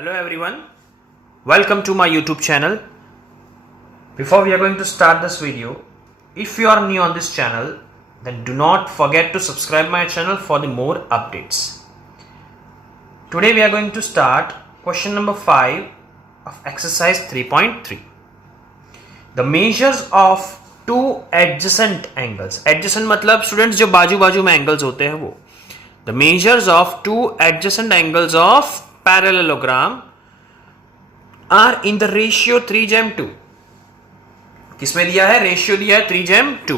Hello everyone, welcome to my YouTube channel. Before we are going to start this video, if you are new on this channel, then do not forget to subscribe my channel for the more updates. Today we are going to start question number 5 of exercise 3.3. The measures of two adjacent angles. Adjacent मतलब students जो बाजू बाजू में angles होते हैं वो. The measures of two adjacent angles of parallelogram are in the ratio 3:2. किसमें दिया है? रेशियो दिया है 3:2.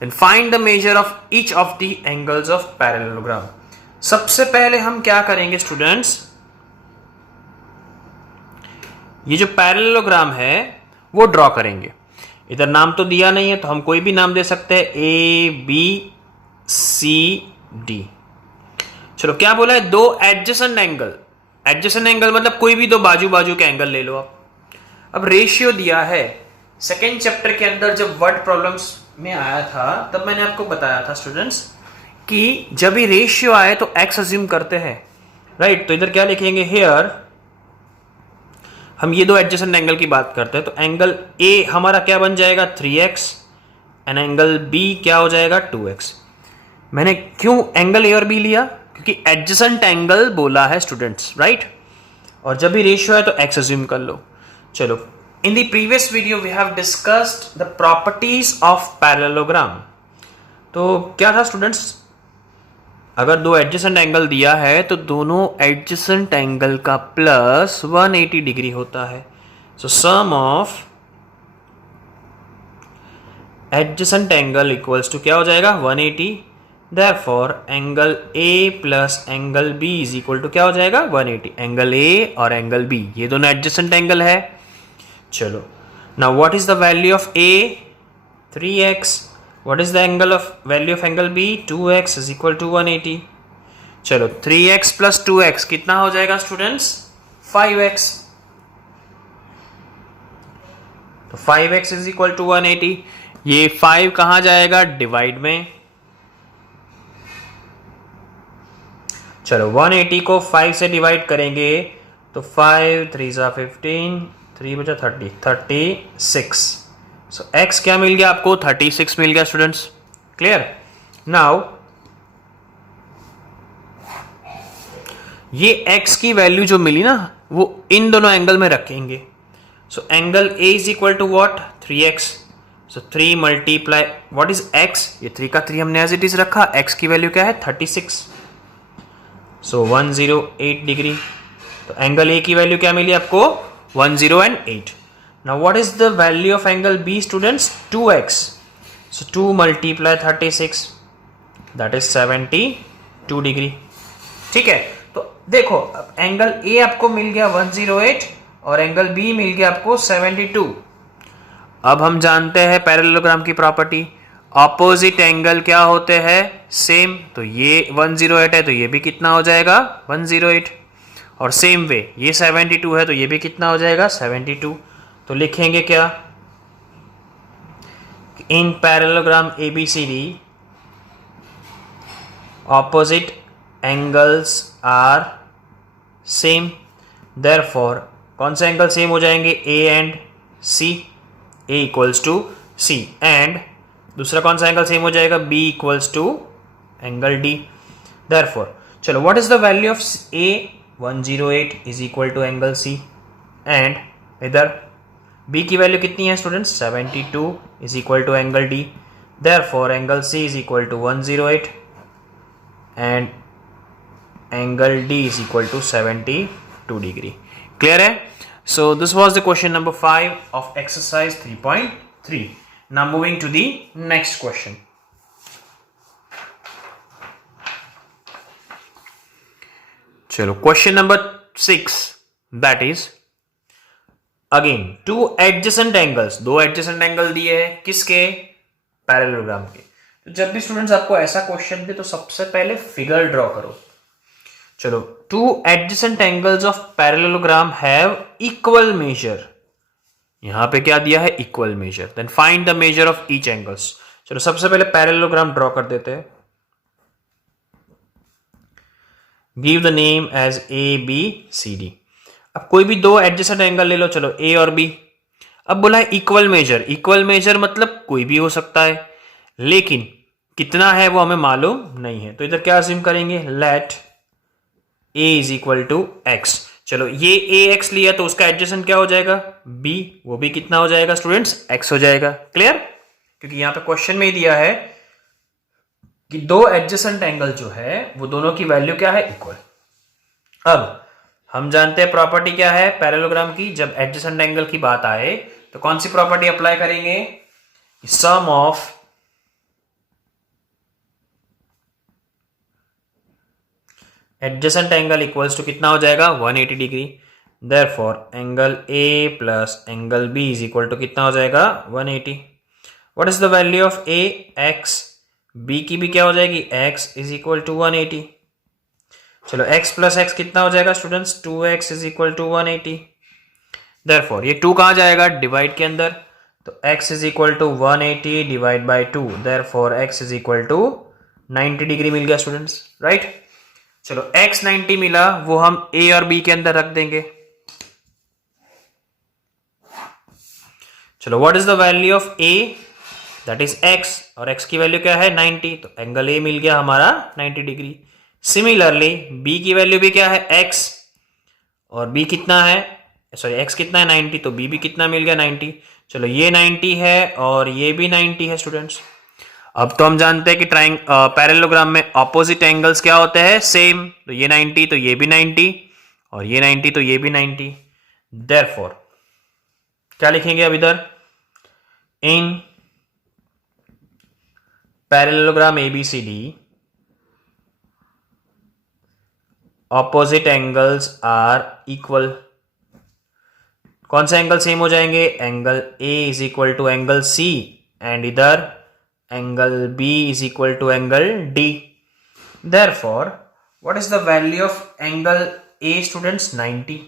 Then find the measure of each of the angles of parallelogram. सबसे पहले हम क्या करेंगे स्टूडेंट्स, ये जो पैरेललोग्राम है वो ड्रॉ करेंगे. इधर नाम तो दिया नहीं है तो हम कोई भी नाम दे सकते हैं, ए बी सी डी. चलो क्या बोला है? दो एडजेसेंट एंगल. एडजेसेंट एंगल मतलब कोई भी दो बाजू बाजू के एंगल ले लो आप. अब रेशियो दिया है. सेकेंड चैप्टर के अंदर जब वर्ड प्रॉब्लम्स में आया था तब मैंने आपको बताया था स्टूडेंट्स कि जब भी रेशियो आए तो एक्स अज्यूम करते हैं, राइट. तो इधर क्या लिखेंगे? हेयर हम ये दो एडजेसेंट एंगल की बात करते हैं तो एंगल ए हमारा क्या बन जाएगा? 3x एंड एंगल बी क्या हो जाएगा? 2x. मैंने क्यों एंगल ए और बी लिया? क्योंकि एडजेसेंट एंगल बोला है स्टूडेंट्स, राइट. और जब भी रेशियो है तो एक्स अज्यूम कर लो. चलो, in the previous video we have discussed the properties of parallelogram. तो क्या था स्टूडेंट्स, अगर दो एडजेसेंट एंगल दिया है तो दोनों एडजेसेंट एंगल का प्लस 180 डिग्री होता है. So sum of adjacent angle equals to क्या हो जाएगा? 180. Therefore, angle A plus angle B is equal to क्या हो जाएगा? 180. एंगल A और एंगल B ये दोनों एडजेसेंट एंगल है. चलो, now what is the value of A? 3x. What is the angle of value of angle B? 2x is equal to 180. चलो, 3x plus 2x कितना हो जाएगा स्टूडेंट्स? 5x. तो 5x इज इक्वल टू 180. ये 5 कहां जाएगा? डिवाइड में. चलो, 180 को 5 से डिवाइड करेंगे तो 5 3 सा 15, 3 बचा 30, 36. सो x क्या मिल गया आपको? 36 मिल गया स्टूडेंट्स. क्लियर? नाउ ये x की वैल्यू जो मिली ना वो इन दोनों एंगल में रखेंगे. So angle A is equal to what? 3x. So 3 multiply what is x? ये 3 का 3 हमने एज इट इज रखा. x की वैल्यू क्या है? 36. सो 108 डिग्री. तो एंगल ए की वैल्यू क्या मिली आपको? 108. Now what is the value of angle B students? 2x. So 2 multiply 36 that is 72 degree. ठीक है. तो देखो, एंगल ए आपको मिल गया 108 और एंगल बी मिल गया आपको 72. अब हम जानते हैं पैरेललोग्राम की प्रॉपर्टी, ऑपोजिट एंगल क्या होते हैं? सेम. तो ये 108 है तो ये भी कितना हो जाएगा? 108. और सेम वे ये 72 है तो ये भी कितना हो जाएगा? 72. तो लिखेंगे क्या? In parallelogram ABCD opposite angles are same. Therefore कौन से एंगल सेम हो जाएंगे? A and C. A equals to C. And दूसरा कौन सा एंगल सेम हो जाएगा? B equals to angle D. Therefore चलो, what is the value of A? 108 is equal to angle C. And इधर B की वैल्यू कितनी है students? 72 is equal to angle D. Therefore angle C is equal to 108 and angle D is equal to 72 degree. Clear है? So this was the question number 5 of exercise 3.3. Now moving to the next question. चलो, question number 6, that is again two adjacent angles. दो adjacent angle दिए हैं किसके? Parallelogram के. तो जब भी स्टूडेंट्स आपको ऐसा क्वेश्चन दे तो सबसे पहले फिगर ड्रॉ करो. चलो, two adjacent angles of parallelogram have equal measure. यहां पे क्या दिया है? Equal measure. Then find the measure of each angles. चलो, सबसे पहले पैरेललोग्राम ड्रॉ कर देते हैं. Give the name as A B C D. अब कोई भी दो एडजेसेंट एंगल ले लो, चलो ए और बी। अब बोला है इक्वल मेजर, इक्वल मेजर मतलब कोई भी हो सकता है, लेकिन कितना है वो हमें मालूम नहीं है। तो इधर क्या अज्यूम करेंगे, let A is equal to X. चलो ये ए एक्स लिया तो उसका एडजेसेंट क्या हो जाएगा, बी, वो भी कितना हो जाएगा स्टूडेंट्स, एक्स हो जाएगा। क्लियर, क्योंकि यहां पे क्वेश्चन में ही दिया है कि दो एडजेसेंट एंगल जो है वो दोनों की वैल्यू क्या है, इक्वल। अब हम जानते हैं प्रॉपर्टी क्या है पैरेललोग्राम की, जब एडजेसेंट एंगल की बात आए तो कौन सी प्रॉपर्टी अप्लाई करेंगे, sum of adjacent angle equals to कितना हो जाएगा, 180 degree. Therefore angle A plus angle B is equal to कितना हो जाएगा, 180। What is the value of A, X, B की भी क्या हो जाएगी, एक्स इज इक्वल टू 180। चलो x प्लस एक्स कितना हो जाएगा students, 2x is equal to 180। Therefore ये 2 कहां जाएगा, डिवाइड के अंदर, तो x is equal to 180 divide by 2, therefore x is equal to 90 degree मिल गया स्टूडेंट्स, राइट। चलो x 90 मिला, वो हम a और b के अंदर रख देंगे। चलो what is the value of a, that is x, और x की वैल्यू क्या है 90, तो एंगल a मिल गया हमारा 90 डिग्री। सिमिलरली b की वैल्यू भी क्या है x, और b कितना है, सॉरी x कितना है 90, तो b भी कितना मिल गया 90। चलो ये 90 है और ये भी 90 है स्टूडेंट्स। अब तो हम जानते हैं कि पैरेललोग्राम में ऑपोजिट एंगल्स क्या होते हैं, सेम, तो ये 90 तो ये भी 90, और ये 90 तो ये भी 90। देयरफॉर क्या लिखेंगे अब इधर, in parallelogram ABCD opposite angles are equal. कौन से एंगल सेम हो जाएंगे, angle A is equal to angle C, and इधर angle B is equal to angle D. Therefore what is the value of angle A students, 90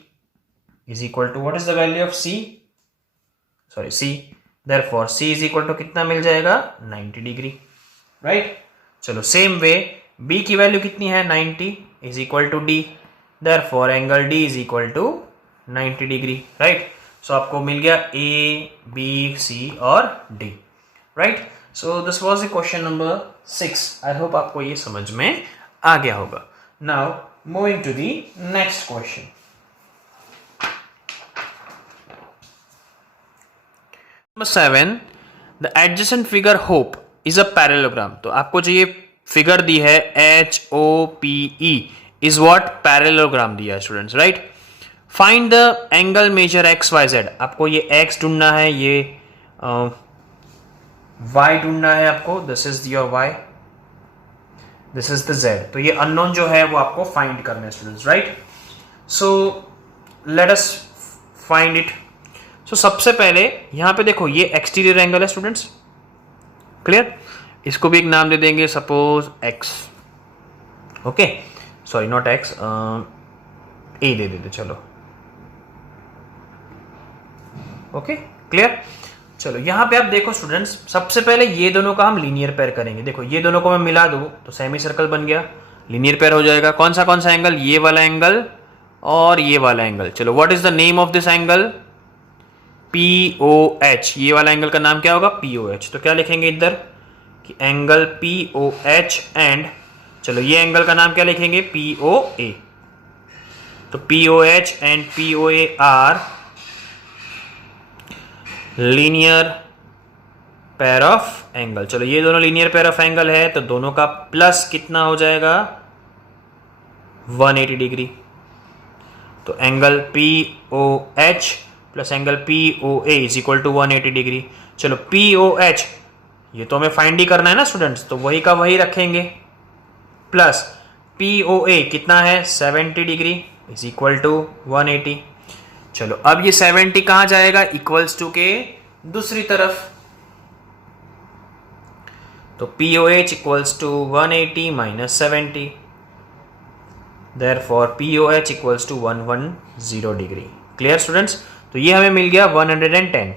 is equal to what is the value of C, sorry C, therefore C is equal to कितना मिल जाएगा, 90 degree, right. चलो same way b की value कितनी है, 90 is equal to D, therefore angle d is equal to 90 degree, right. So आपको मिल गया a, b, c और d, right. So this was the question number 6। I hope आपको ये समझ में आ गया होगा। Now moving to the next question. Number 7, the adjacent figure hope is a parallelogram. तो आपको जो ये फिगर दी है HOPE इज व्हाट, पैरेललोग्राम दिया है students, right. Find the angle measure XYZ। आपको ये x ढूंढना है, ये y ढूंढना है आपको, this is your y, this is the z। तो ये अननोन जो है वो आपको फाइंड करना है students, right. So let us find it. So सबसे पहले यहां पे देखो ये एक्सटीरियर एंगल है स्टूडेंट्स, क्लियर। इसको भी एक नाम दे देंगे, suppose x, okay, sorry not x, a दे देते, चलो ओके, क्लियर। चलो यहां पे आप देखो स्टूडेंट्स, सबसे पहले ये दोनों का हम लीनियर पेयर करेंगे। देखो ये दोनों को मैं मिला दूं तो सेमी सर्कल बन गया, लीनियर पेयर हो जाएगा। कौन सा एंगल, ये वाला एंगल और ये वाला एंगल। चलो what is the name of this angle, POH। ये वाला एंगल का नाम क्या होगा, POH। तो क्या लिखेंगे इधर कि एंगल POH एंड, चलो ये एंगल का नाम क्या लिखेंगे, POA। तो POH and POA are linear pair of angle. चलो ये दोनों लीनियर पेयर ऑफ एंगल है, तो दोनों का प्लस कितना हो जाएगा, 180 डिग्री। तो angle POH plus angle POA is equal to 180 degree. चलो POH ये तो हमें फाइंड ही करना है ना स्टूडेंट्स, तो वही का वही रखेंगे, प्लस POA कितना है, 70 डिग्री इज इक्वल टू 180। चलो अब ये 70 कहां जाएगा, इक्वल्स टू के दूसरी तरफ, तो POH equals to 180 minus 70, therefore POH equals to 110 degree. Clear students, तो ये हमें मिल गया 110।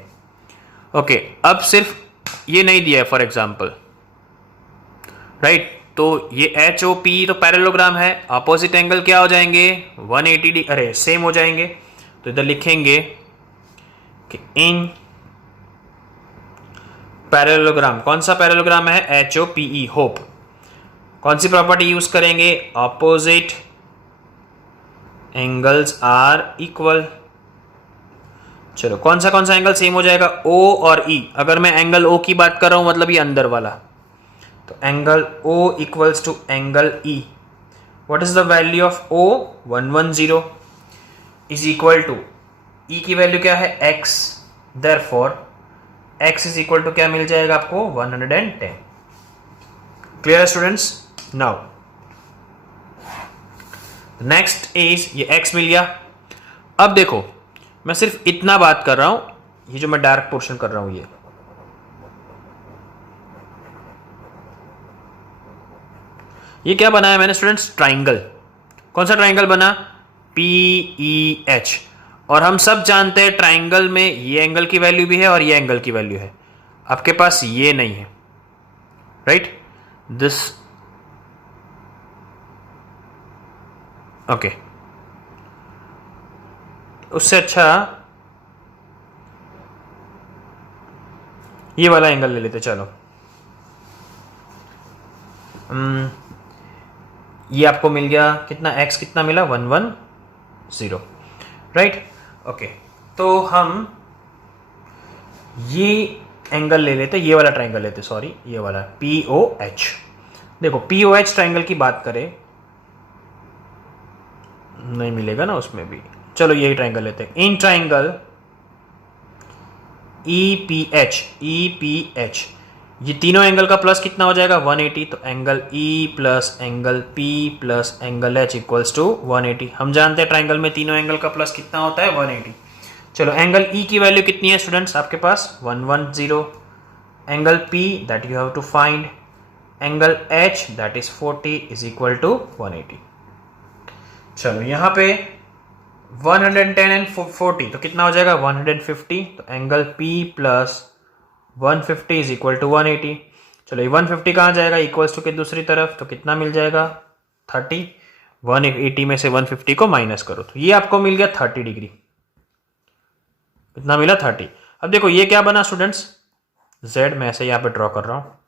ओके, अब सिर्फ ये नहीं दिया है फॉर एग्जांपल, राइट। तो ये HOP तो पैरेललोग्राम है, अपोजिट एंगल क्या हो जाएंगे, 180 अरे सेम हो जाएंगे। तो इधर लिखेंगे कि इन पैरेललोग्राम, कौन सा पैरेललोग्राम है? HOPE, hope. कौन सी प्रॉपर्टी यूज करेंगे? Opposite angles are equal. चलो कौन सा एंगल सेम हो जाएगा? O और E। अगर मैं एंगल O की बात कर रहा हूं मतलब ये अंदर वाला, तो angle O equals to angle E। What is the value of O? 110 is equal to E की वैल्यू क्या है? X। Therefore X is equal to क्या मिल जाएगा आपको? 110। Clear students? Now next is, ये X मिल गया। अब देखो मैं सिर्फ इतना बात कर रहा हूं, ये जो मैं डार्क पोर्शन कर रहा हूं ये क्या बनाया मैंने स्टूडेंट्स? ट्राइंगल। कौन सा ट्राइंगल बना? PEH। और हम सब जानते हैं ट्राइंगल में ये एंगल की वैल्यू भी है और ये एंगल की वैल्यू है, आपके पास ये नहीं है, राइट? This okay. उससे अच्छा ये वाला एंगल ले लेते। चलो ये आपको मिल गया कितना? X कितना मिला? 110, राइट? ओके, तो हम ये एंगल ले लेते, ये वाला ट्राइंगल लेते, सॉरी ये वाला POH। देखो POH ट्राइंगल की बात करें, नहीं मिलेगा ना उसमें भी, चलो यही ट्राइंगल लेते हैं। इन ट्राइंगल EPH, ये तीनों एंगल का प्लस कितना हो जाएगा? 180। तो angle E plus angle P plus angle H equals to 180। हम जानते हैं ट्राइंगल में तीनों एंगल का प्लस कितना होता है? 180। चलो एंगल E की वैल्यू कितनी है स्टूडेंट्स आपके पास? 110। Angle P that you have to find, angle H that is 40 is equal to 180। चलो यहां पे 110 एंड 40 तो कितना हो जाएगा? 150। तो angle P plus 150 is equal to 180। चलो ये 150 कहाँ जाएगा? इक्वल्स टू के दूसरी तरफ, तो कितना मिल जाएगा? 30। 180 में से 150 को माइनस करो तो ये आपको मिल गया 30 डिग्री। कितना मिला? 30। अब देखो ये क्या बना स्टूडेंट्स? Z मैं ऐसे यहाँ पे ड्रॉ कर रहा हूँ,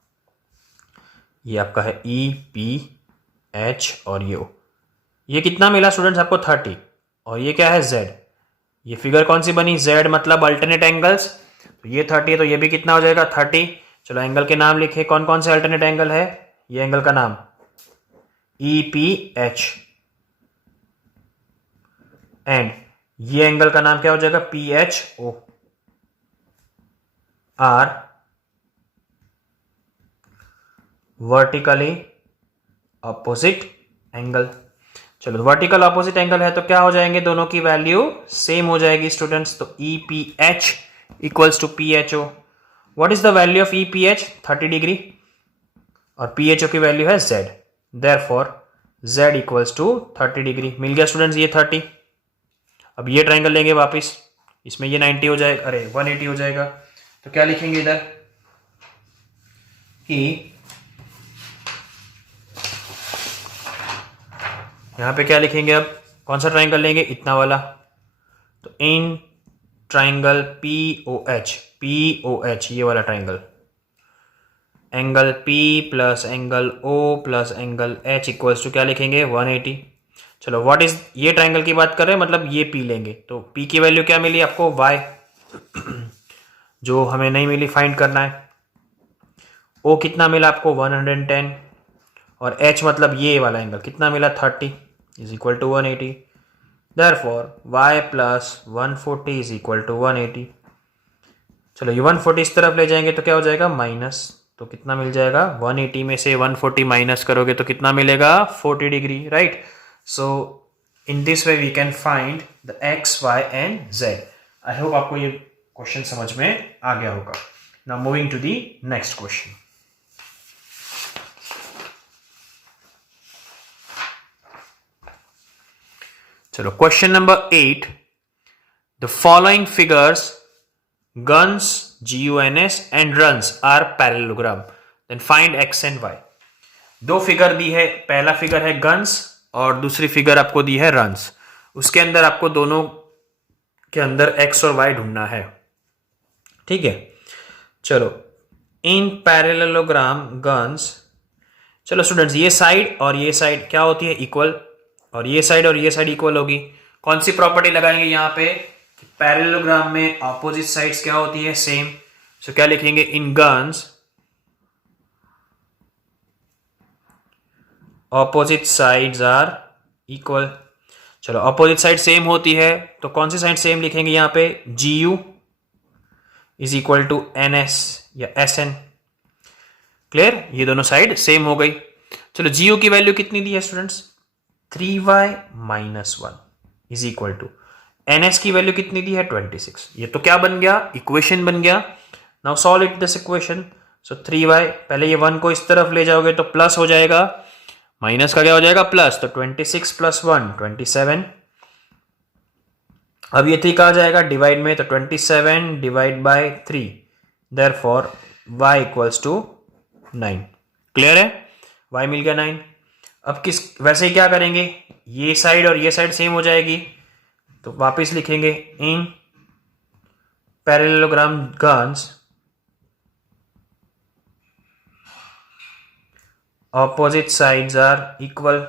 ये आपका है EPH और ये कितना मिला स्टूडेंट्स आपको? 30। और ये क्या है? Z। ये फिगर कौन सी बनी? Z मतलब अल्टरनेट एंगल्स। तो ये 30 है तो ये भी कितना हो जाएगा? 30। चलो एंगल के नाम लिखे, कौन कौन से अल्टरनेट एंगल है? ये एंगल का नाम EPH, एंड ये एंगल का नाम क्या हो जाएगा? PHO। Are vertically opposite angle. चलो वर्टिकल ऑपोजिट एंगल है तो क्या हो जाएंगे? दोनों की वैल्यू सेम हो जाएगी स्टूडेंट्स। तो EPH equals to PHO। What is the value of EPH? 30 degree, और PHO की वैल्यू है Z। Therefore Z equals to 30 degree. मिल गया स्टूडेंट्स ये 30। अब ये ट्राइंगल लेंगे वापस, इसमें ये 90 हो जाएगा, अरे 180 हो जाएगा। तो क्या लिखेंगे इधर कि यहां पे क्या लिखेंगे? अब कौन सा ट्राइंगल लेंगे? इतना वाला। तो इन ट्राइंगल POH ये वाला triangle, angle P plus angle O plus angle H equals to क्या लिखेंगे? 180। चलो व्हाट इज, ये ट्राइंगल की बात कर रहे हैं मतलब ये P लेंगे, तो P की वैल्यू क्या मिली आपको? Y, जो हमें नहीं मिली फाइंड करना है। O कितना मिला आपको? 110। और H मतलब ये वाला एंगल कितना मिला? 30 is equal to 180। Therefore y plus 140 is equal to 180। चलो ये 140 इस तरफ ले जाएंगे तो क्या हो जाएगा? माइनस। तो कितना मिल जाएगा? 180 में से 140 माइनस करोगे तो कितना मिलेगा? 40 degree, right? So in this way we can find the x, y and z। I hope आपको ये क्वेश्चन समझ में आ गया होगा। Now moving to the next question. चलो question number 8, the following figures guns, GUNS and runs are parallelogram, then find x and y। दो figure दी है, पहला फिगर है guns और दूसरी फिगर आपको दी है runs। उसके अंदर आपको दोनों के अंदर x और y ढूंढना है, ठीक है। चलो, इन पैरेललोग्राम गन्स, चलो स्टूडेंट्स ये साइड और ये साइड क्या होती है, इक्वल, और ये साइड और ये साइड इक्वल होगी। कौन सी प्रॉपर्टी लगाएंगे यहाँ पे, पैरेललोग्राम में ऑपोजिट साइड्स क्या होती है, सेम। सो क्या लिखेंगे, in guns opposite sides are equal. चलो, ऑपोजिट साइड सेम होती है तो कौन सी साइड सेम लिखेंगे यहाँ पे, GU is equal to NS या SN। क्लियर, ये दोनों साइड सेम हो गई। चलो, GU की वैल्यू कितनी दी है students, 3y minus 1 is equal to NS की वैल्यू कितनी दी है, 26। ये तो क्या बन गया, इक्वेशन बन गया। Now solve it this equation. So 3y, पहले ये 1 को इस तरफ ले जाओगे तो प्लस हो जाएगा, माइनस का क्या हो जाएगा, प्लस, तो 26 प्लस 1 27। अब ये 3 कहा जाएगा डिवाइड में, तो 27 divide by 3, therefore y equals to 9। Clear है, y मिल गया 9। अब वैसे ही क्या करेंगे, ये साइड और ये साइड सेम हो जाएगी, तो वापस लिखेंगे in parallelogram guns opposite sides are equal,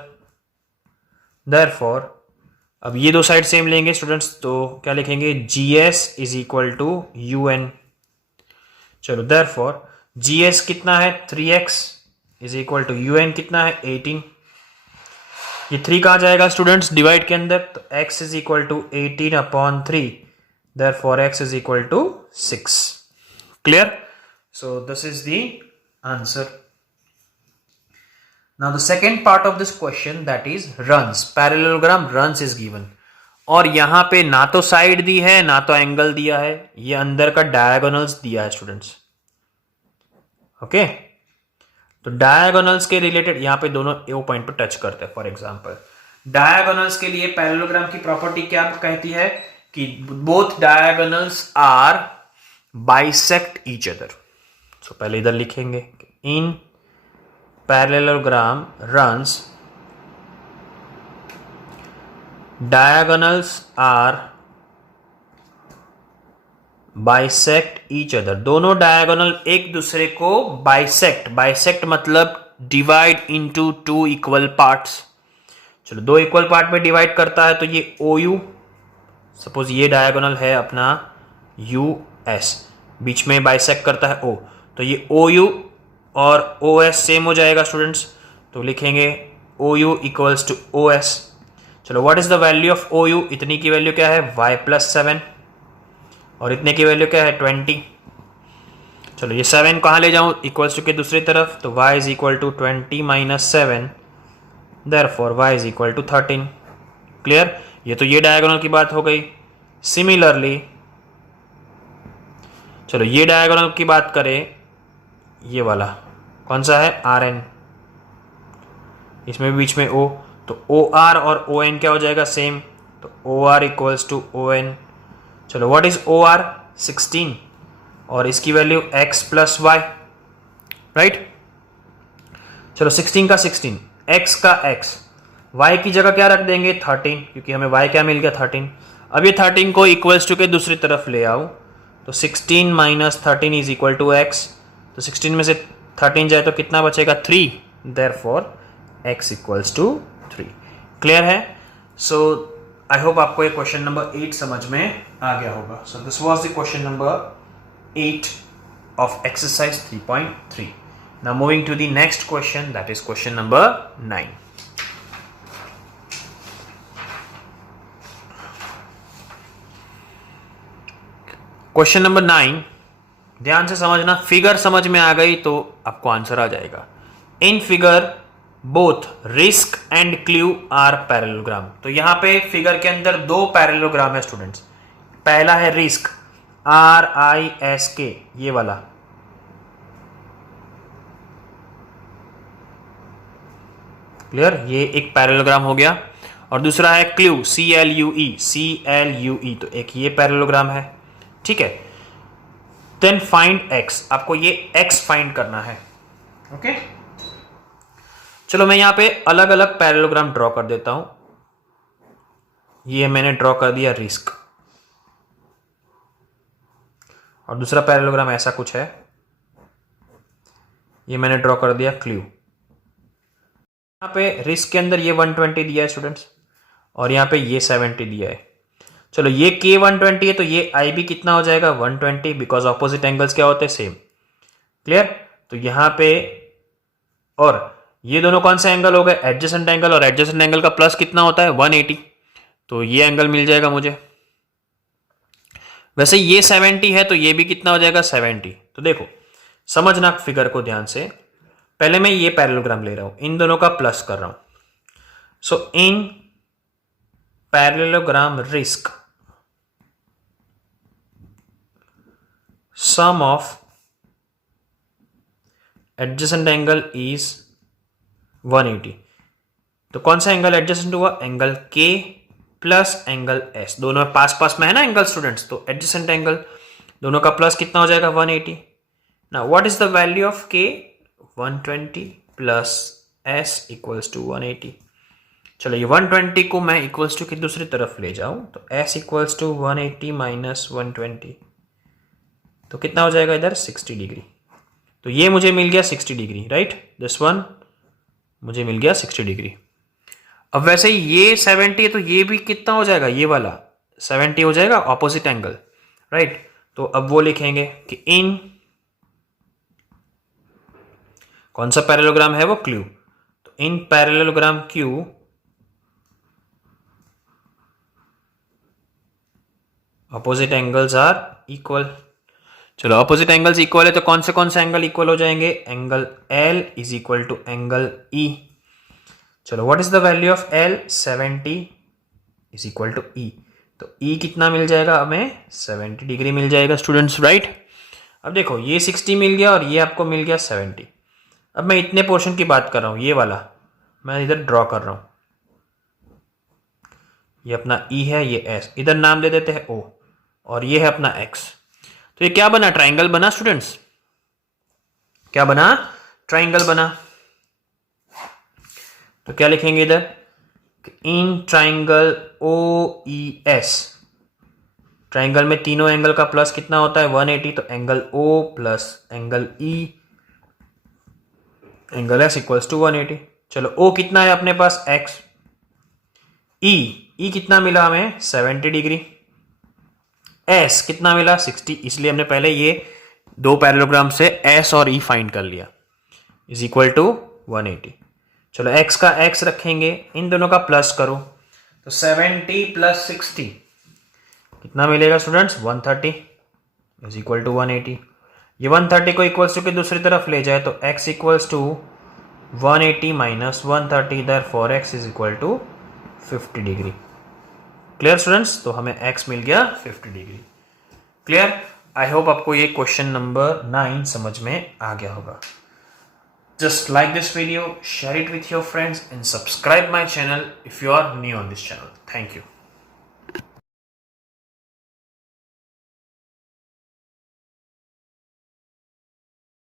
therefore अब ये दो साइड सेम लेंगे स्टूडेंट्स, तो क्या लिखेंगे, GS is equal to UN। चलो, देयरफॉर GS कितना है, 3x is equal to UN कितना है, 18। ये 3 कहाँ जाएगा स्टूडेंट्स, डिवाइड के अंदर, तो x is equal to 18 upon 3, therefore x is equal to 6। Clear, so this is the answer. Now the second part of this question, that is runs, parallelogram runs is given, और यहां पे ना तो side दी है ना तो angle दिया है, ये अंदर का डायगोनल्स दिया है स्टूडेंट्स। ओके, तो डायगोनल्स के रिलेटेड यहां पे दोनों ए पॉइंट पर टच करते हैं। फॉर एग्जांपल, डायगोनल्स के लिए पैरेललोग्राम की प्रॉपर्टी क्या कहती है कि both diagonals are bisect each other. So पहले इधर लिखेंगे, in parallelogram runs diagonals are bisect each other। दोनों डायगोनल एक दूसरे को बाइसेक्ट मतलब डिवाइड इनटू 2 इक्वल पार्ट्स। चलो, 2 इक्वल पार्ट में डिवाइड करता है, तो ये OU, सपोज ये डायगोनल है अपना US, बीच में बाइसेक्ट करता है O, तो ये OU और OS सेम हो जाएगा स्टूडेंट्स, तो लिखेंगे OU इक्वल्स टू OS। चलो, what is the value of OU, इतनी की वैल्यू क्या है, y प्लस 7, और इतने की वैल्यू क्या है, 20। चलो, ये 7 कहाँ ले जाऊं, इक्वल्स टू के दूसरी तरफ, तो y is equal to 20 minus 7, therefore y is equal to 13। Clear, ये तो ये डायगोनल की बात हो गई। सिमिलरली, चलो ये डायगोनल की बात करें, ये वाला कौन सा है, RN, इसमें बीच में O, तो OR और ON क्या हो जाएगा, सेम, तो OR इक्वल्स टू ON। चलो, व्हाट इज OR, 16, और इसकी value x plus y, right. चलो, 16 का 16, x का x, y की जगह क्या रख देंगे, 13, क्योंकि हमें y क्या मिल गया, 13। अब ये 13 को इक्वल्स टू के दूसरी तरफ ले आओ, तो 16 minus 13 is equal to x, तो 16 में से 13 जाए तो कितना बचेगा, 3, therefore x equals to 3। Clear है, सो आई होप आपको ये क्वेश्चन नंबर 8 समझ में आ गया होगा। सो this was the question number 8 of exercise 3.3. Now moving to the next question, that is question number 9. Question number 9, ध्यान से समझना, फिगर समझ में आ गई तो आपको आंसर आ जाएगा। In figure both risk and clue are parallelogram. तो यहां पे फिगर के अंदर 2 पैरेललोग्राम है स्टूडेंट्स। पहला है रिस्क, RISK, ये वाला, क्लियर, ये एक पैरेललोग्राम हो गया। और दूसरा है क्लू, CLUE, तो एक ये पैरेललोग्राम है, ठीक है। देन फाइंड x, आपको ये x फाइंड करना है, ओके। चलो, मैं यहां पे अलग अलग पैरेललोग्राम ड्रॉ कर देता हूं। ये मैंने ड्रॉ कर दिया रिस्क, और दूसरा पैरेललोग्राम ऐसा कुछ है, ये मैंने ड्रॉ कर दिया क्ल्यू। यहाँ पे रिस्क के अंदर ये 120 दिया है स्टूडेंट्स, और यहाँ पे ये 70 दिया है। चलो ये K 120 है तो ये IB कितना हो जाएगा 120, बिकॉज ऑपोजिट एंगल्स क्या होते हैं सेम। क्लियर? तो यहाँ पे, और ये दोनों कौन सा एंगल हो गए एडजेसेंट एंगल, और एडजेसेंट एंगल का प्लस कितना होता है 180, तो ये एंगल मिल जाएगा मुझे। वैसे ये 70 है तो ये भी कितना हो जाएगा 70। तो देखो समझना फिगर को ध्यान से, पहले मैं ये पैरेललोग्राम ले रहा हूं, इन दोनों का प्लस कर रहा हूं। So in parallelogram risk sum of adjacent angle is 180। तो कौन सा एंगल एडजेसेंट हुआ, angle K plus angle S, दोनों पास पास में है ना एंगल स्टूडेंट्स, तो एडजेसेंट एंगल दोनों का प्लस कितना हो जाएगा 180। Now what is the value of K 120 plus S equals to 180। चलो ये 120 को मैं इक्वल्स टू की दूसरी तरफ ले जाऊं तो S इक्वल्स टू 180 माइनस 120, तो कितना हो जाएगा इधर 60 डिग्री। तो ये मुझे मिल गया 60 डिग्री, राइट, दिस वन मुझे मिल गया 60 डिग्री। अब वैसे ये 70 है तो ये भी कितना हो जाएगा, ये वाला 70 हो जाएगा ऑपोजिट एंगल, राइट। तो अब वो लिखेंगे कि इन कौन सा पैरेललोग्राम है वो क्यू, तो in parallelogram Q opposite angles are equal. चलो ऑपोजिट एंगल्स इक्वल है तो कौन से एंगल इक्वल हो जाएंगे, angle L is equal to angle E। चलो what is the value of L, 70 is equal to E, तो E कितना मिल जाएगा हमें 70 डिग्री मिल जाएगा स्टूडेंट्स, राइट। अब देखो ये 60 मिल गया और ये आपको मिल गया 70। अब मैं इतने पोर्शन की बात कर रहा हूं, ये वाला मैं इधर ड्रॉ कर रहा हूं, ये अपना E है, ये S, इधर नाम दे देते हैं O, और ये है अपना X। तो ये क्या बना, ट्राइंगल बना स्टूडेंट्स, क्या बना, ट्राइंगल बना। तो क्या लिखेंगे इधर, इन ट्राइंगल OES, ट्राइंगल में तीनों एंगल का प्लस कितना होता है 180, तो angle O plus angle E angle S equals to 180। चलो O कितना है अपने पास X, E कितना मिला हमें 70 डिग्री, S कितना मिला 60, इसलिए हमने पहले ये दो पैरेललोग्राम से S और E फाइंड कर लिया, इज इक्वल टू 180। चलो x का x रखेंगे, इन दोनों का प्लस करो, तो 70 प्लस 60 कितना मिलेगा स्टूडेंट्स 130 इज इक्वल टू 180। ये 130 को इक्वल्स टू की दूसरी तरफ ले जाए तो x equals to 180 minus 130, therefore x is equal to 50 degree. Clear students, तो हमें x मिल गया 50 डिग्री। क्लियर, आई होप आपको ये क्वेश्चन नंबर 9 समझ में आ गया होगा। Just like this video, share it with your friends and subscribe my channel if you are new on this channel. Thank you.